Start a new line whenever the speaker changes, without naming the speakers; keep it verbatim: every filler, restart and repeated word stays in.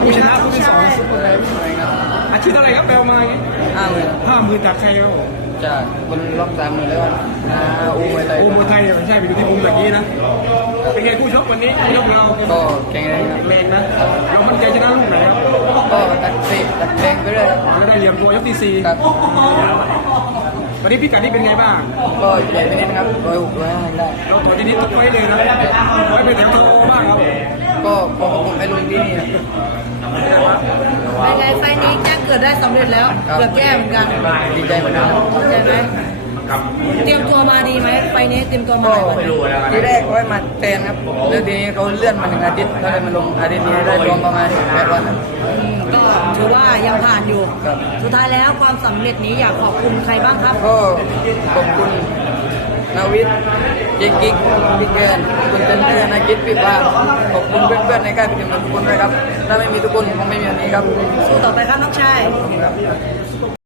ผู้ชนะผู้ที่สองอาชีพอะไรครับแปลมาไง
ห้าหมื่น
ห้าหมื่นจากใครครับผม
จากคนล็อกสามหมื่นแล้วอาอูมวยไทย
โอ้มวยไทยเนี่ยไม่ใช่ไปดูที่มุมตะกี้นะเป็นไงผู้ชกวันนี้ผู้ชกเรา
ก็แข็งแรงครับ
แรงนะเรามั่นใจชนะลูกไหนครับ
ก็ตัดเตะตัดแรงไปเรื่อยครับ
แล้วได้เหลี่ยมตัวยกที่สี่
ครับ
วันนี้พิกัดนี้เป็นไงบ้าง
ก็ใหญ่ไปนิดนะครับร้อยหกร้อยห้าได้
เราต่อยที่นี้ทุกไฟเลยนะไว้ไปแถวโทบ้างครับ
ก็ขอขอบคุณไอ้ลุงที่นี่ครับ
เป็นไงไฟล์นี้แจ้งเกิดได้สำเร็จแล้วเกือบแย่เหมือนกัน
ดีใจเหมือนกันครับ
ใช่ไหมเตรียมตัวมาดีไหมไฟล์นี้เตรียมตัวมา
ก็
ไหมวันนี้
ที่แรกไว้มาแทนครับแล้วทีนี้เขาเลื่อนมาหนึ่งอาทิตย์ก็เลยมาลงอาทิตย์นี้ได้รวมประมาณแปดวันครับ
อืมก็ถือว่ายังผ่านอยู่
ครับ
สุดท้ายแล้วความสำเร็จนี้อยากขอบคุณใครบ้างครับ
ก็ขอบคุณนาวิทย์เจกิกพี่เกนคุณเจนเนอร์นาคิดพี่ปาขอบคุณเพื่อนๆในค่ายพิจิตรทุกคนด้วยครับถ้าไม่มีทุกคนคงไม่มีวันนี้ครับ
สู้ต่อไปครับน้องชาย
ขอบคุณครับ